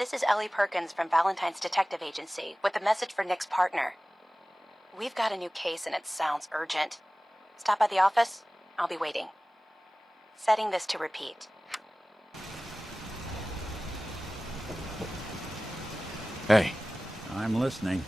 This is Ellie Perkins from Valentine's Detective Agency with a message for Nick's partner. We've got a new case and it sounds urgent. Stop by the office. I'll be waiting. Setting this to repeat. Hey. I'm listening.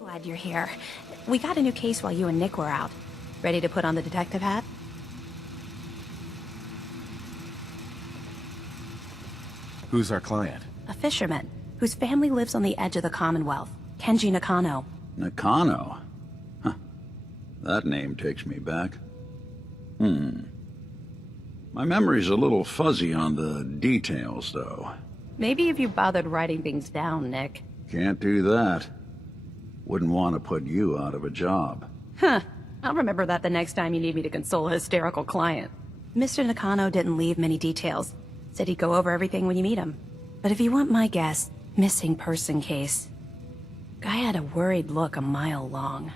Glad you're here. We got a new case while you and Nick were out. Ready to put on the detective hat? Who's our client? A fisherman whose family lives on the edge of the Commonwealth. Kenji Nakano. Nakano? Huh. That name takes me back. My memory's a little fuzzy on the details, though. Maybe if you bothered writing things down, Nick. Can't do that. Wouldn't want to put you out of a job. Huh. I'll remember that the next time you need me to console a hysterical client. Mr. Nakano didn't leave many details. Said he'd go over everything when you meet him. But if you want my guess, missing person case. Guy had a worried look a mile long.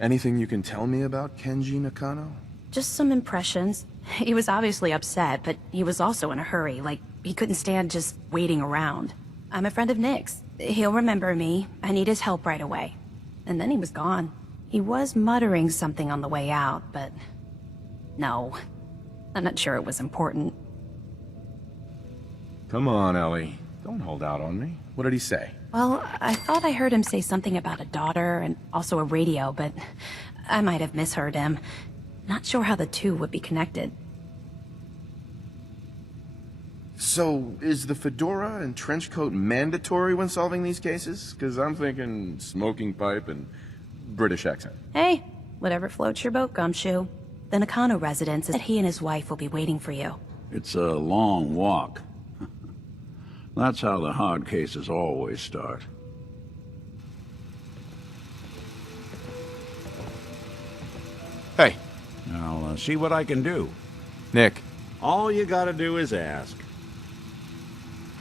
Anything you can tell me about Kenji Nakano? Just some impressions. He was obviously upset, but he was also in a hurry, like he couldn't stand just waiting around. I'm a friend of Nick's. He'll remember me. I need his help right away. And then he was gone. He was muttering something on the way out, but... no. I'm not sure it was important. Come on, Ellie. Don't hold out on me. What did he say? Well, I thought I heard him say something about a daughter and also a radio, but I might have misheard him. Not sure how the two would be connected. So, is the fedora and trench coat mandatory when solving these cases? Because I'm thinking smoking pipe and British accent. Hey, whatever floats your boat, Gumshoe. The Nakano residence is that he and his wife will be waiting for you. It's a long walk. That's how the hard cases always start. Hey. I'll see what I can do. Nick. All you gotta do is ask.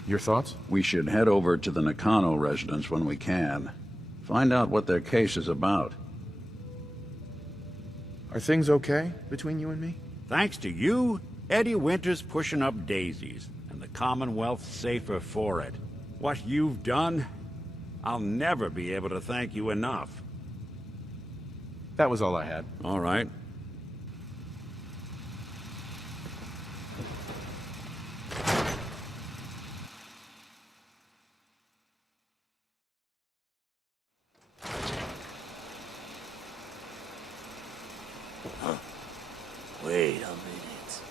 Your thoughts? We should head over to the Nakano residence when we can. Find out what their case is about. Are things okay between you and me? Thanks to you, Eddie Winter's pushing up daisies, and the Commonwealth's safer for it. What you've done, I'll never be able to thank you enough. That was all I had. All right. Wait a minute.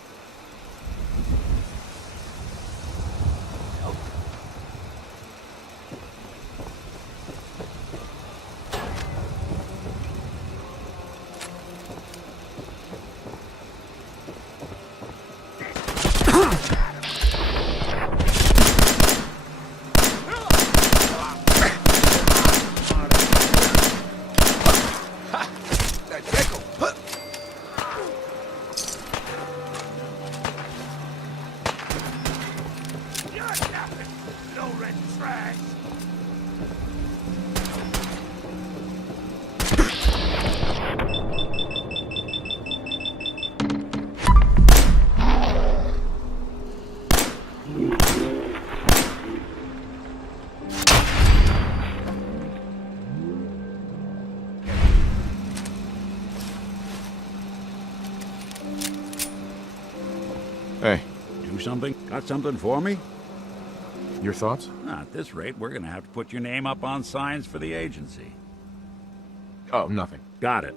Hey. Do something? Got something for me? Your thoughts? At this rate, we're gonna have to put your name up on signs for the agency. Oh, nothing. Got it.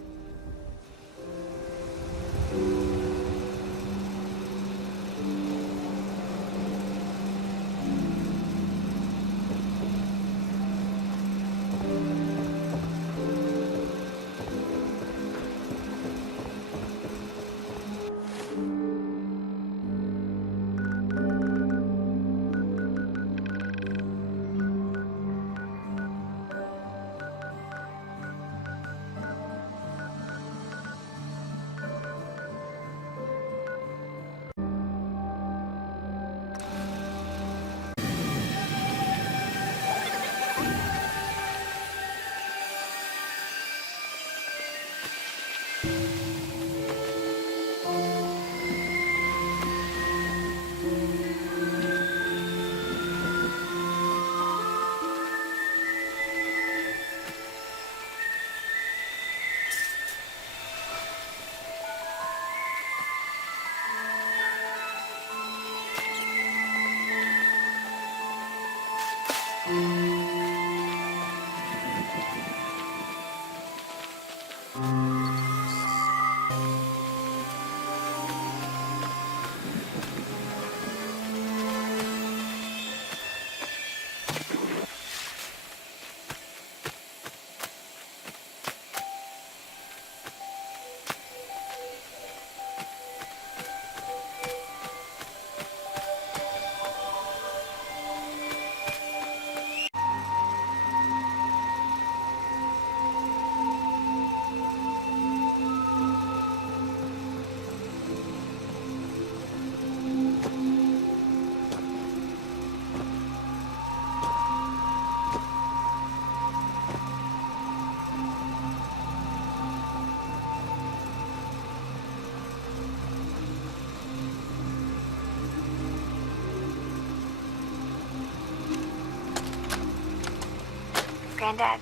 Granddad,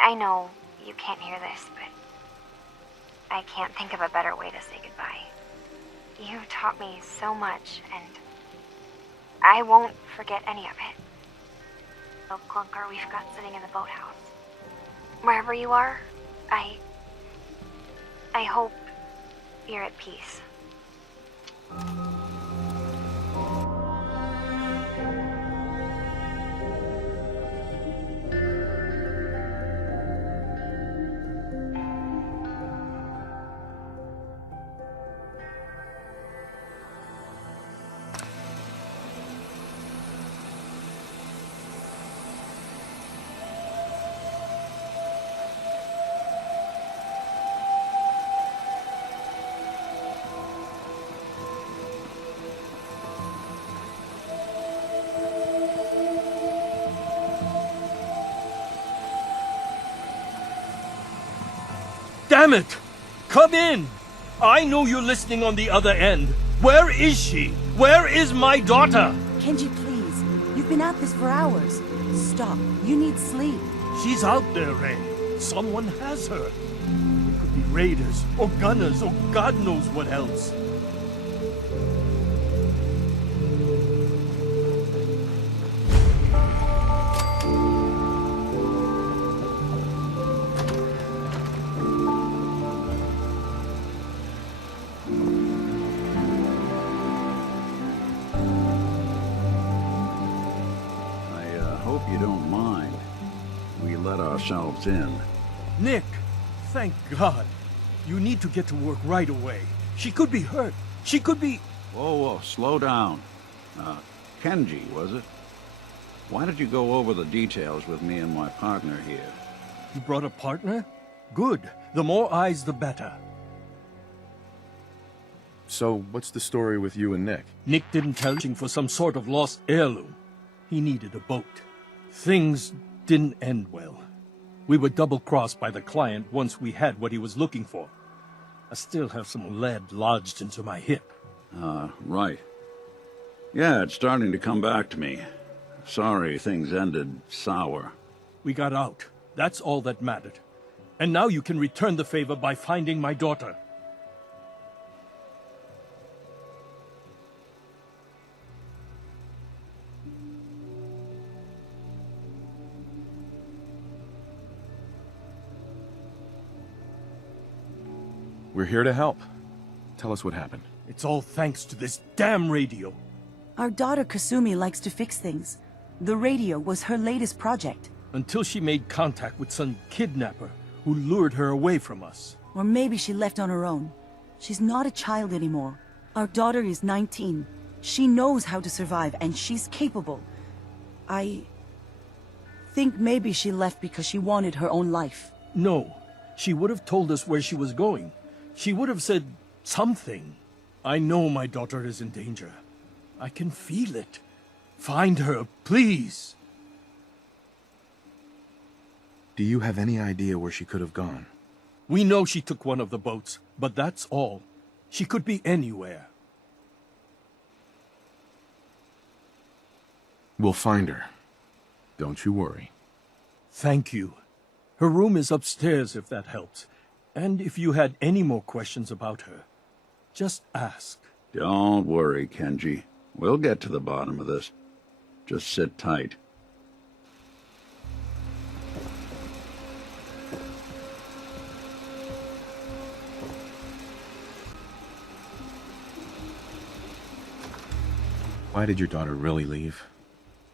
I know you can't hear this, but I can't think of a better way to say goodbye. You taught me so much, and I won't forget any of it. The clunker we've got sitting in the boathouse. Wherever you are, I hope you're at peace. Damn it! Come in! I know you're listening on the other end. Where is she? Where is my daughter? Kenji, please. You've been at this for hours. Stop. You need sleep. She's out there, Ray. Someone has her. It could be raiders, or gunners, or God knows what else. Hope you don't mind. We let ourselves in. Nick, thank God. You need to get to work right away. She could be hurt. She could be... Whoa, slow down. Kenji, was it? Why did you go over the details with me and my partner here? You brought a partner? Good. The more eyes, the better. So, what's the story with you and Nick? Nick didn't tell you for some sort of lost heirloom. He needed a boat. Things didn't end well. We were double-crossed by the client once we had what he was looking for. I still have some lead lodged into my hip. Right. Yeah, it's starting to come back to me. Sorry things ended sour. We got out. That's all that mattered. And now you can return the favor by finding my daughter. We're here to help. Tell us what happened. It's all thanks to this damn radio. Our daughter Kasumi likes to fix things. The radio was her latest project. Until she made contact with some kidnapper who lured her away from us. Or maybe she left on her own. She's not a child anymore. Our daughter is 19. She knows how to survive, and she's capable. I think maybe she left because she wanted her own life. No, she would have told us where she was going. She would have said something. I know my daughter is in danger. I can feel it. Find her, please. Do you have any idea where she could have gone? We know she took one of the boats, but that's all. She could be anywhere. We'll find her. Don't you worry. Thank you. Her room is upstairs if that helps. And if you had any more questions about her, just ask. Don't worry, Kenji. We'll get to the bottom of this. Just sit tight. Why did your daughter really leave?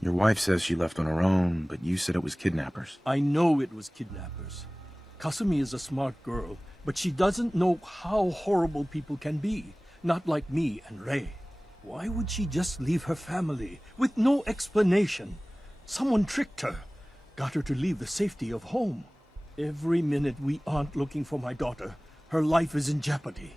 Your wife says she left on her own, but you said it was kidnappers. I know it was kidnappers. Kasumi is a smart girl, but she doesn't know how horrible people can be. Not like me and Rei. Why would she just leave her family with no explanation? Someone tricked her, got her to leave the safety of home. Every minute we aren't looking for my daughter, her life is in jeopardy.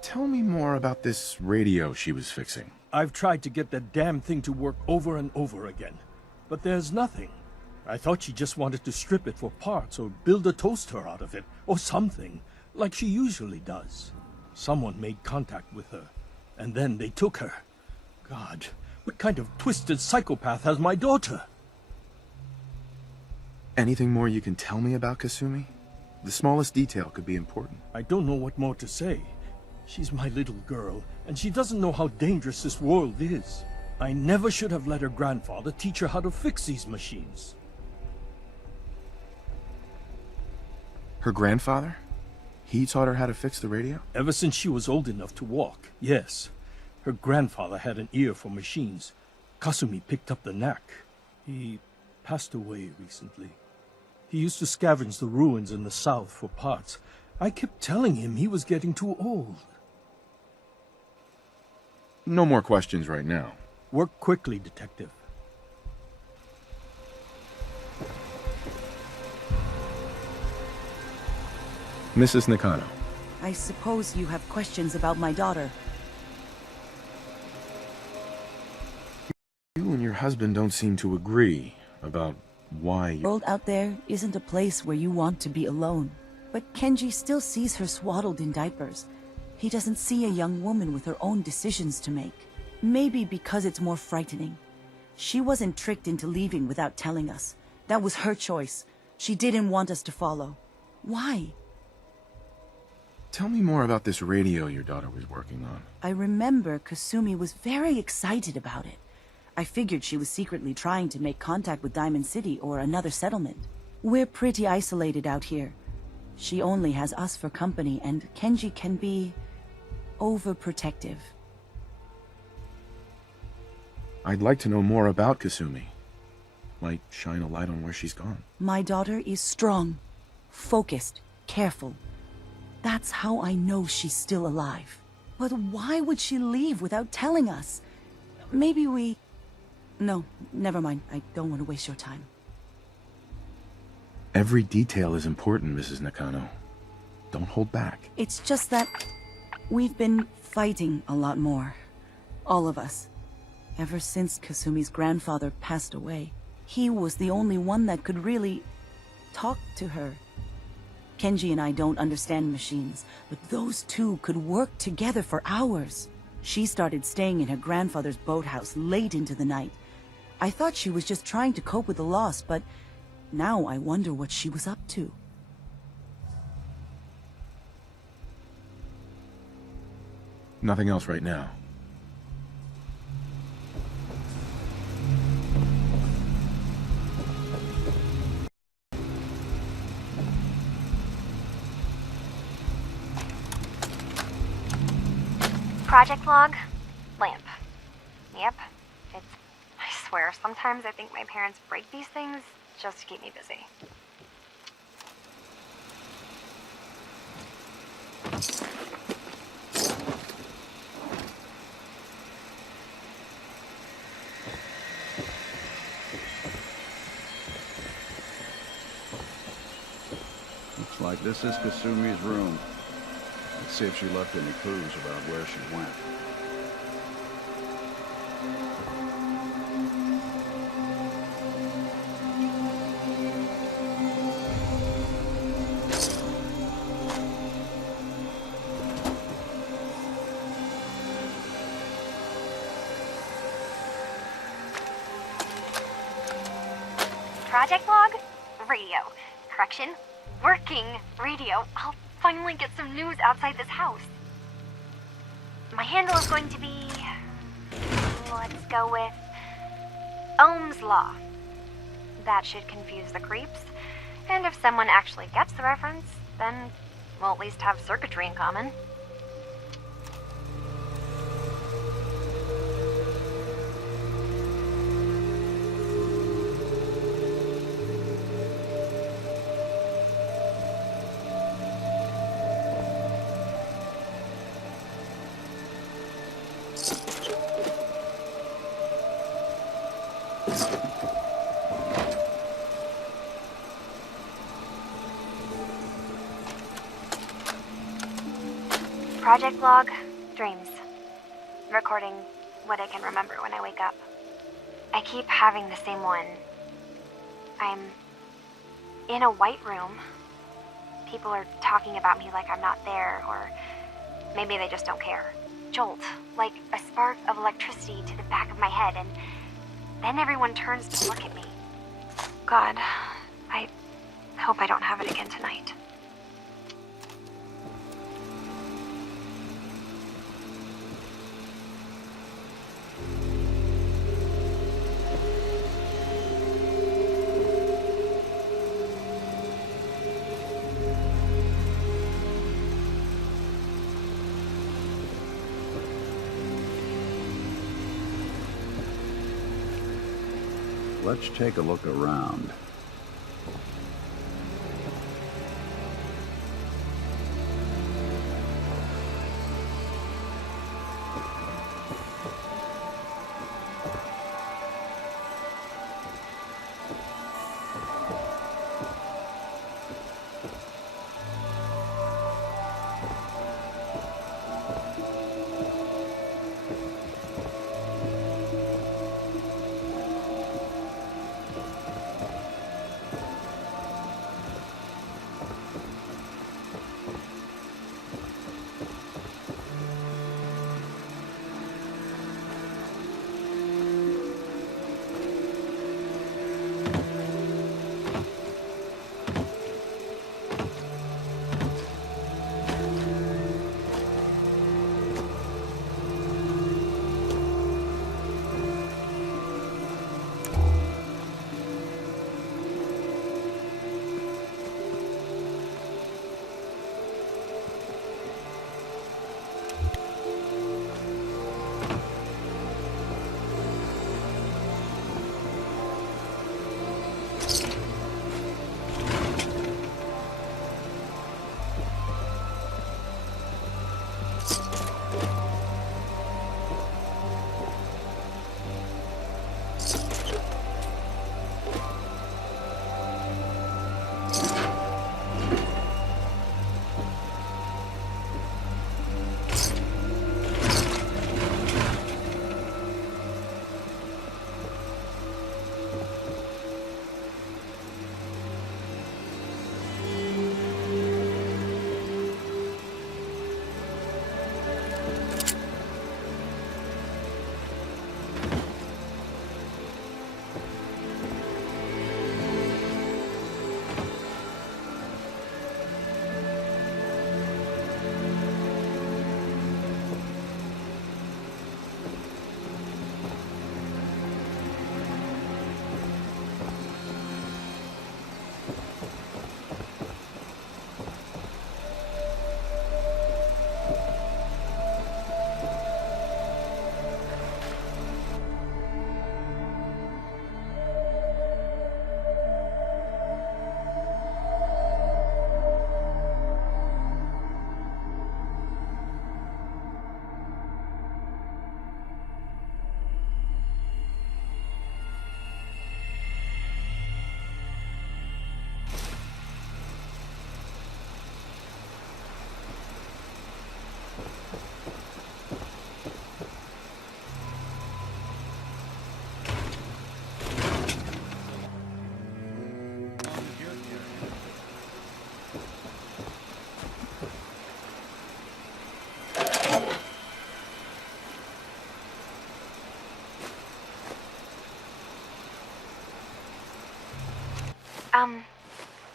Tell me more about this radio she was fixing. I've tried to get that damn thing to work over and over again, but there's nothing. I thought she just wanted to strip it for parts or build a toaster out of it, or something, like she usually does. Someone made contact with her, and then they took her. God, what kind of twisted psychopath has my daughter? Anything more you can tell me about Kasumi? The smallest detail could be important. I don't know what more to say. She's my little girl, and she doesn't know how dangerous this world is. I never should have let her grandfather teach her how to fix these machines. Her grandfather? He taught her how to fix the radio? Ever since she was old enough to walk, yes. Her grandfather had an ear for machines. Kasumi picked up the knack. He passed away recently. He used to scavenge the ruins in the south for parts. I kept telling him he was getting too old. No more questions right now. Work quickly, Detective. Mrs. Nakano. I suppose you have questions about my daughter. You and your husband don't seem to agree about why The world out there isn't a place where you want to be alone. But Kenji still sees her swaddled in diapers. He doesn't see a young woman with her own decisions to make. Maybe because it's more frightening. She wasn't tricked into leaving without telling us. That was her choice. She didn't want us to follow. Why? Tell me more about this radio your daughter was working on. I remember Kasumi was very excited about it. I figured she was secretly trying to make contact with Diamond City or another settlement. We're pretty isolated out here. She only has us for company, and Kenji can be overprotective. I'd like to know more about Kasumi. Might shine a light on where she's gone. My daughter is strong, focused, careful. That's how I know she's still alive. But why would she leave without telling us? Maybe we... No, never mind. I don't want to waste your time. Every detail is important, Mrs. Nakano. Don't hold back. It's just that we've been fighting a lot more. All of us. Ever since Kasumi's grandfather passed away. He was the only one that could really talk to her. Kenji and I don't understand machines, but those two could work together for hours. She started staying in her grandfather's boathouse late into the night. I thought she was just trying to cope with the loss, but now I wonder what she was up to. Nothing else right now. Project log, lamp. Yep, it's... I swear, sometimes I think my parents break these things just to keep me busy. Looks like this is Kasumi's room. Let's see if she left any clues about where she went. Project log, radio. Correction, working radio. I'll finally get some news outside this house. My handle is going to be... let's go with... Ohm's Law. That should confuse the creeps. And if someone actually gets the reference, then we'll at least have circuitry in common. Project log, dreams. Recording what I can remember when I wake up. I keep having the same one. I'm in a white room. People are talking about me like I'm not there, or maybe they just don't care. Jolt, like a spark of electricity to the back of my head, and then everyone turns to look at me. God, I hope I don't have it again tonight. Let's take a look around.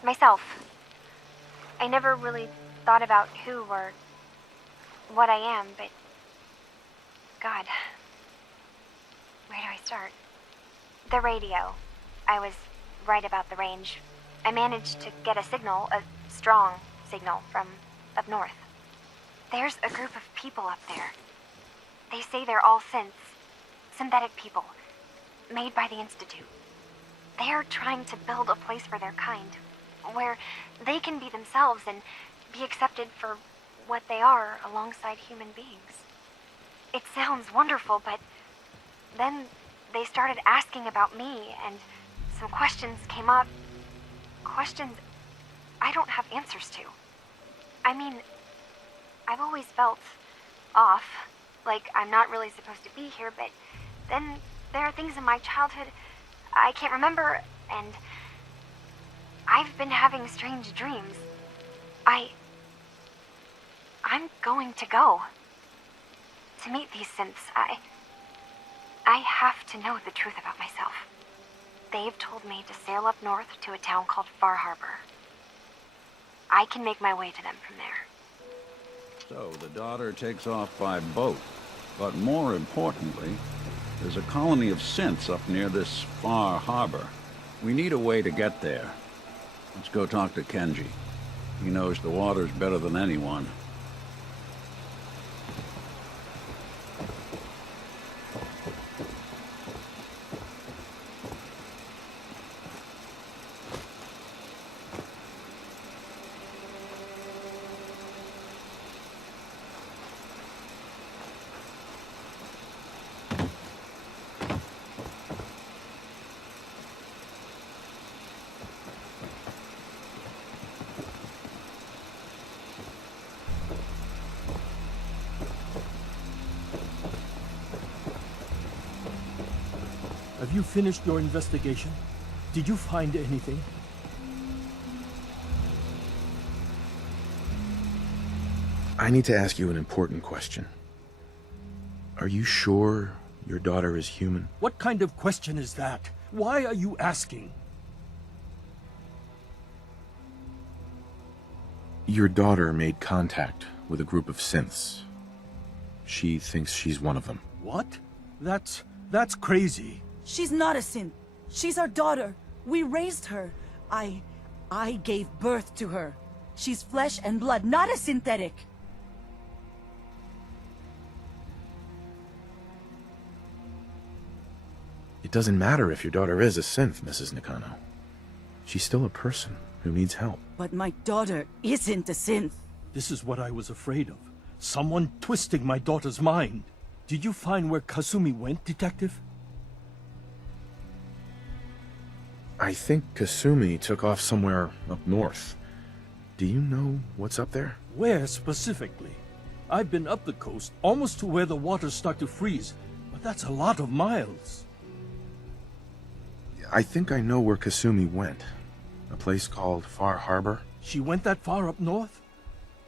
Myself. I never really thought about who or what I am, but... God. Where do I start? The radio. I was right about the range. I managed to get a signal, a strong signal, from up north. There's a group of people up there. They say they're all synths. Synthetic people. Made by the Institute. They're trying to build a place for their kind, where they can be themselves and be accepted for what they are alongside human beings. It sounds wonderful, but then they started asking about me, and some questions came up. Questions I don't have answers to. I mean, I've always felt off, like I'm not really supposed to be here, but then there are things in my childhood I can't remember, and I've been having strange dreams. I'm going to go. To meet these synths, I have to know the truth about myself. They've told me to sail up north to a town called Far Harbor. I can make my way to them from there. So the daughter takes off by boat. But more importantly, there's a colony of synths up near this Far Harbor. We need a way to get there. Let's go talk to Kenji. He knows the waters better than anyone. Have you finished your investigation? Did you find anything? I need to ask you an important question. Are you sure your daughter is human? What kind of question is that? Why are you asking? Your daughter made contact with a group of synths. She thinks she's one of them. What? That's crazy. She's not a synth. She's our daughter. We raised her. I gave birth to her. She's flesh and blood, not a synthetic. It doesn't matter if your daughter is a synth, Mrs. Nakano. She's still a person who needs help. But my daughter isn't a synth. This is what I was afraid of. Someone twisting my daughter's mind. Did you find where Kasumi went, Detective? I think Kasumi took off somewhere up north. Do you know what's up there? Where specifically? I've been up the coast, almost to where the waters start to freeze, but that's a lot of miles. I think I know where Kasumi went. A place called Far Harbor. She went that far up north?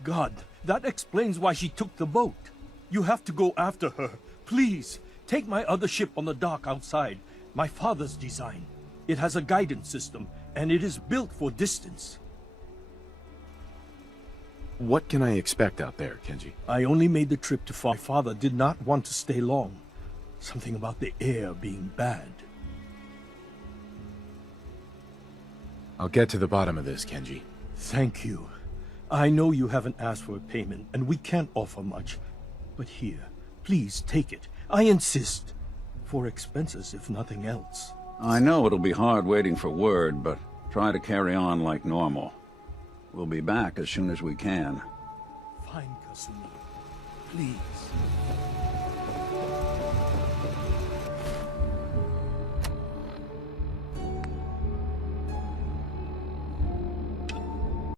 God, that explains why she took the boat. You have to go after her. Please, take my other ship on the dock outside. My father's design. It has a guidance system, and it is built for distance. What can I expect out there, Kenji? I only made the trip to my father did not want to stay long. Something about the air being bad. I'll get to the bottom of this, Kenji. Thank you. I know you haven't asked for a payment, and we can't offer much. But here, please take it. I insist. For expenses, if nothing else. I know it'll be hard waiting for word, but try to carry on like normal. We'll be back as soon as we can. Fine, Kasumi. Please.